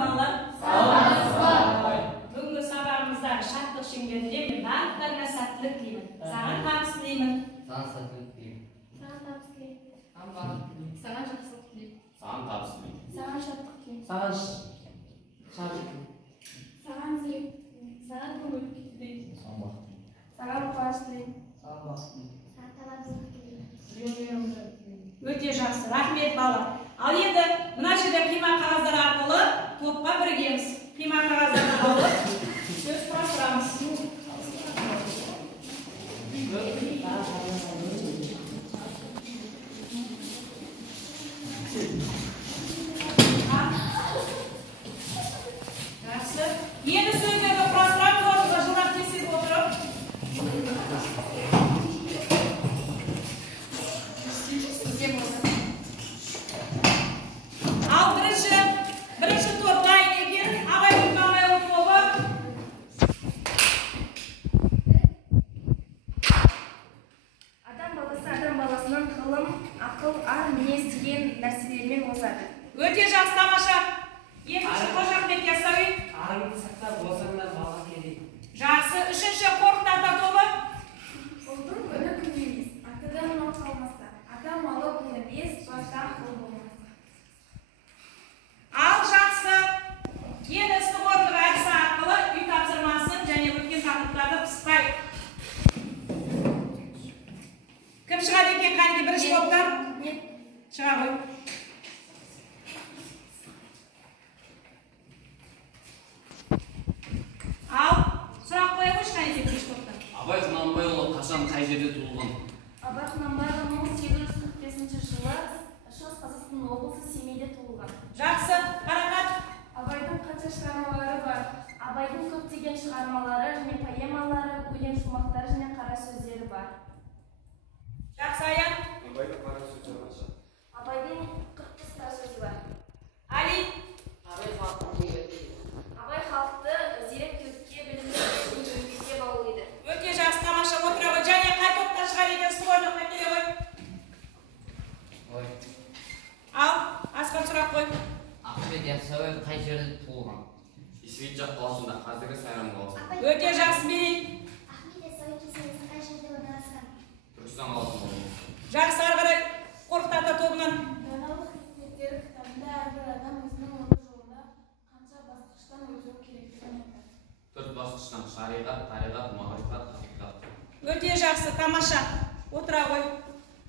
балалар? Бүгінгі сабағымыздағы шаттық шеңберінде мен барлықтарыңа сәттілік тілеймін. Саған табыс тілеймін. Саған сәттілік тілеймін. Саған табыс тілеймін. Саған жақсылық тілеймін. Саған табыс тілеймін. Саған шаттық тілеймін. Саған шабыт. Саған зейін. Саған көңіл тілеймін. Саған бақыт. Саған қуаныш тілеймін. Саған бақыт. Саған табысты тілеймін. Өте жақсы, рахмет балалар. Ал енді мына жерде қима қағаздар арқылы топқа бірігеміз. Қима қағаздарды алып сөз құрастырамыз. Жақсы. Енді сөздерді құрастырамыз, орнына жылдам тексеріп отырып. Ал бірінші топ дайын екен. Абай Құнанбайұлы тобы. Адам баласынан ғылым, ақыл, ар, мінез деген нәрселермен озады. Өте жақсы, тамаша. Екінші Қожа Ахмет Яссауи. Арыңды сақтап болсаңдар бала керек. Жақсы. Үшінші Қорқыт Ата тобы. Ұлдың күні күн емес, атадан мал қалмаса, ата малы бұл емес, бастан қыл болмаса. Ал жақсы. Енді істі орындық әдісі арқылы үй тапсырмасын және өткен тақырыптарды пысықтайық. Кім шығады екен қайда бірінші топтан? Шыға ғой. Ал сұрақ қоя қойшы қайда екен бірінші топтан? Абай Құнанбайұлы қашан қай жерде туылған? Абай Құнанбайұлы 1845 жылы Шығыс Қазақстан облысы Семейде туылған. Жақсы. Қарақат. Абайдың қанша шығармалары бар? Абайдың көптеген шығармалары және поэмалары, өлең шумақтары және қара сөздері бар. Жақсы. Аян. Абайдың қара сөздері қанша? Абайдың 40 қара сөзі бар. Али. Абай халықты зеректілікке, білімділікке еңбекке баулиды. Өте жақсы, тамаша. Отыра ғой. Және қай топтан шығар екен істі орындыққа келе ғой. Ой. Ал асқан сұрақ қой. Ахмет Яссауи қай жерде туылған? Исвитжақ қаласында, қазіргі Сайрам қаласында. Өте жақсы, берейін. Ахмет Яссауи кесенесі қай жерде орналасқан? Түркістан қаласында. Жақсы, ары қарай Қорқыт Ата тобынан. Даналық хикметтері кітабында әрбір адам өзінің өмір жолында қанша басқыштан өтуі керектігін айтады. 4 басқыштан: шариғат, тариғат, мағрифат, хақиқат. Өте жақсы, тамаша. Отыра ғой.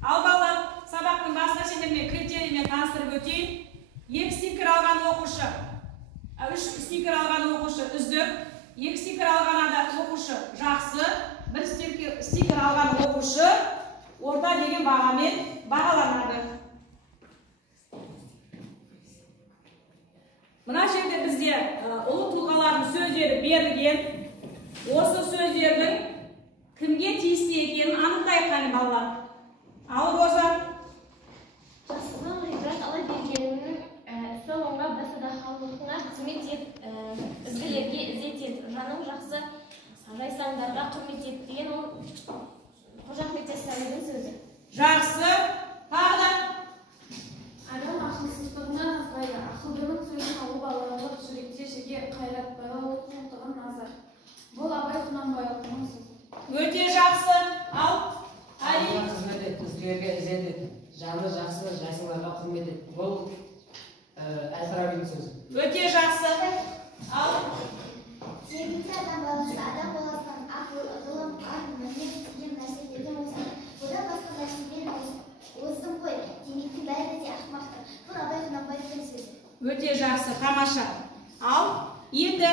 Ал балалар, сабақтың басына сендермен критериймен таныстырып өтейін. 2 стикер алған оқушы, 3 стикер алған оқушы үздік, 2 стикер алған оқушы жақсы, 1 стикер алған оқушы орта деген бағамен бағаланады. Мына жерде бізде ұлы тұлғалардың сөздері берілген. Осы сөздердің кімге тиісті екенін анықтайық қане балалар. Ал Роза. Жасылдың ғибрат ала бергенінің сол оңға басада халқына қызмет ет, ізгілерге ізет ет, жаның жақсы жайсаңдарға құрмет ет деген ол Қожа Ахмет Яссауидің сөзі. Жақсы. Тағы да. Адам ақылсыздығынан азбайды, ақылдының сөзін алып аларлық жүректе жеге қайрат байлаулық тоқтығын азар. Бұл Абай Құнанбайұлының сөзі. Өте жақсы. Ал Али. Халқына қызмет ет, ізгілерге ізет ет, жаны жақсы жайсаңдарға құрмет ет. Бұл Әл-Фарабидің сөзі. Өте жақсы. Ал Жергілікті адам баласынан ақыл, ғылым, ар, мінез деген нәрселерден озады. Одан басқа нәрселер оздың ғой, демектің бәрі де ақымақтыр. Бұл Абай Құнанбайұлының сөзі. өте жақсы, тамаша. Ал енді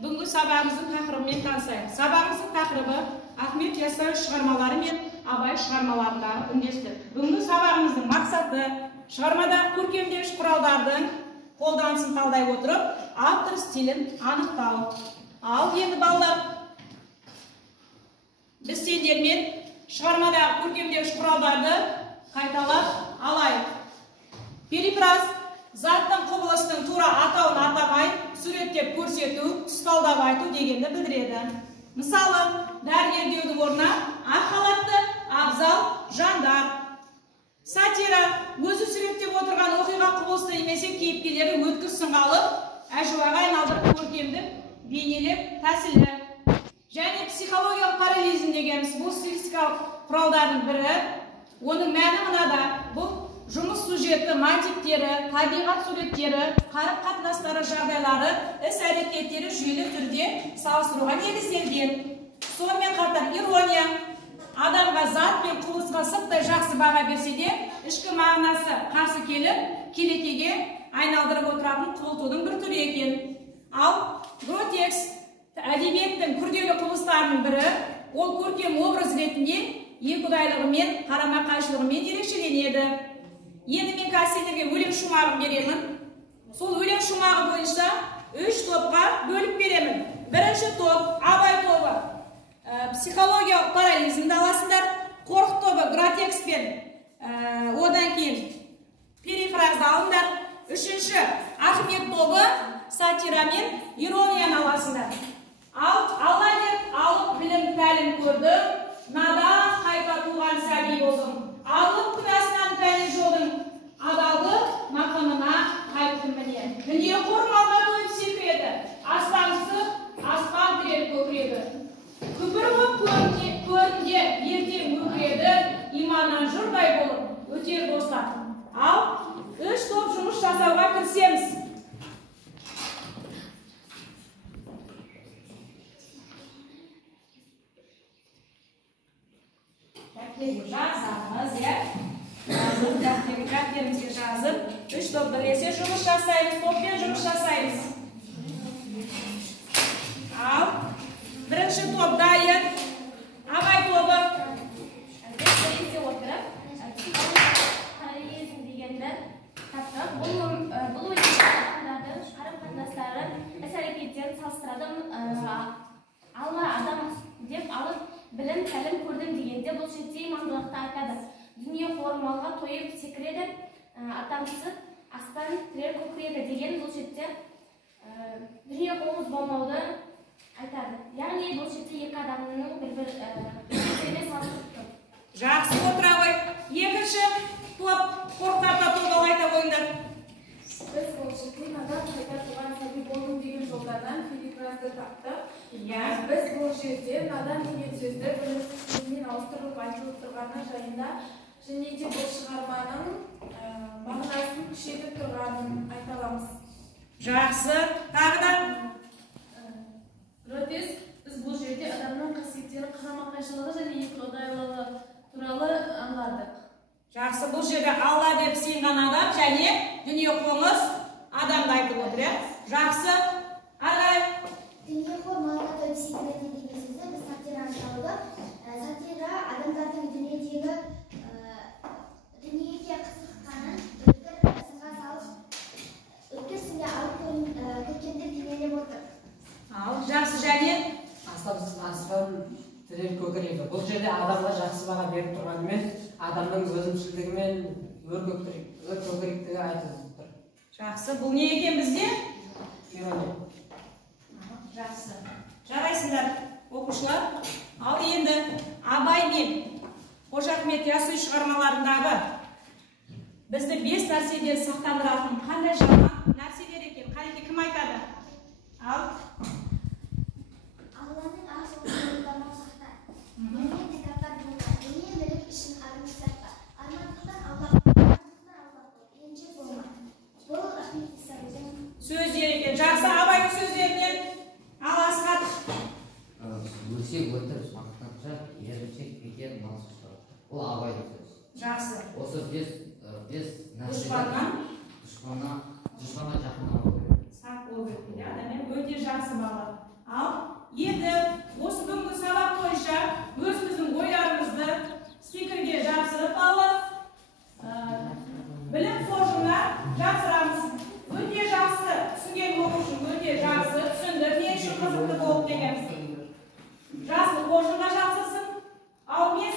бүгінгі сабағымыздың тақырыбымен танысайық. Сабағымыздың тақырыбы Ахмет Яссауи шығармалары мен Абай шығармаларындағы үндестік. Бүгінгі сабағымыздың мақсаты шығармадағы көркемдегіш құралдардың қолданысын талдай отырып, автор стилін анықтау. Ал енді балалар, біз сендермен шығармадағы көркемдегіш құралдарды қайталап алайық. Перифраз заттың құбылыстың тура атауын атамай суреттеп көрсету, тұспалдап айту дегенді білдіреді. Мысалы, дәрігер деудің орнына ақ халатты абзал жандар. Сатира өзі суреттеп отырған оқиға құбылысты немесе кейіпкерлері өткір сынға алып, әжуа дегеніміз бұл стилистикалық құралдардың бірі. Оның мәні мынада: бұл жұмыс сюжеті, мотивтері, табиғат суреттері, қарым-қатынастары жағдайлары, іс-әрекеттері жүйелі түрде салыстыруға негізделген. Сонымен қатар ирония адамға зат пен құбылысқа сырттай жақсы баға берсе де, ішкі мағынасы қарсы келіп, келекеге айналдырып отыратын құбылтудың бір түрі екен. Ал гротекс әдебиеттің күрделі құбылыстарының бірі, ол көркем образ ретінде екіұдайлығымен, қарама-қайшылығымен ерекшеленеді. Енді мен қазір өлең шумағын беремін. Сол өлең шумағы бойынша 3 топқа бөліп беремін. Бірінші топ Абай тобы психологиялық парализмді аласыңдар, Қорқыт тобы гротекспен, одан кейін перифразды алыңдар. Үшінші Ахмет тобы сатирамен иронияны аласыңдар. Алла деп алып білім тәлім көрдім, надан қайта туған сәби болдым. Алып күнәсінен пәлі жолдың, адалдық мақамына қайттым міне. Дүние қормалға тойып секіреді, аспан тіреліп көкірегі. Күпір боп көрінде ертең өкіреді, иманнан жұрдай болып өтер достар. Ал 3 топ жұмыс жасауға кірісеміз. Жазамыз, дәптерімізге жазып, 3 топ бірлесе жұмыс жасаймыз, топпен жұмыс жасаймыз. Ал бірінші топ дайын, Абай тобы. Біресе отырып, парализм дегенді таптық. Бұл өлеңде адамдардың қарым-қатынастарын, іс-әрекеттерін салыстырады. Алла адам деп алып білім тәлім көрдім дегенде бұл шетте имандылықты айтады. Дүние формалға тойып секіреді, атамсып аспан тірер көкірегі деген бұл шетте дүние қоңыз болмауды айтады. Яғни бұл шетте екі адамның бір-біріне салыстырып тұр. Жақсы отыра ғой. Екінші топ Қорқыт тобы айта қойыңдар. Біз бұл шетте надан қайта туған сәби болдым деген жолдардан перифразды таптық. Біз бұл жерде надан деген сөзді білімсіз сөзмен ауыстырылып айтылып тұрғаны жайында және де бұл шығарманың мағынасын күшейтіп тұрғанын айта аламыз. Жақсы. Тағы да Гротеск біз бұл жерде адамның қасиеттері қарама-қайшылығы және екіұдайлығы туралы аңғардық. жақсы. Бұл жерде Алла деп сыйынған адам және дүние қоңыз адамды айтып отыр. Жақсы. Ағай. Дүние формалға тойып секіреді деген сөзді біз сатираны табылдық. Сатира адамдардың дүниеге қызыққанын сынға салып, өткір сынға алып көркемдеп бейнелеп отыр. Ал жақсы. және аспан тірер көкірегі. Бұл жерде адамға жақсы баға беріп тұрғанымен, адамның өзімшілдігі мен өр көкіректігі айтылып тұр. жақсы. Бұл не екен бізде? Ирония. Жақсы. Жарайсыңдар оқушылар. Ал енді Абай мен Қожа Ахмет Яссауи шығармаларындағы бізді 5 нәрседен сақтандыратын қандай жаман нәрселер екен? Қалеке кім айтады? Ал Алланың ақ жолында мақсаттар. Менен кітаптар болған. Менен біліп ішін армы сатта. Армандықтан Аллах, енші болма. Бұл Ахмет Яссауидің сөздері екен. Жақсы. Абайдың сөздерінен ал Асхат. Өлсек өлтіріп мақтанша, ерлік бекер малсыз шығады. Ол Абайдың сөзі. Жақсы. Осы бес дұшпанға жақындамау керек. Сақ болу керек. Адаммен өте жақсы бала. Ал енді осы бүгінгі сабақ бойынша өзіміздің ойларымызды стикерге жапсырып алып, білім қоржынына жапсырамыз. Өте жақсы түсінген оқушым, өте жақсы түсінді. Не үшін қызықты болып дегеніміз. Жасыл қоржынға жапсырсын. Ал мен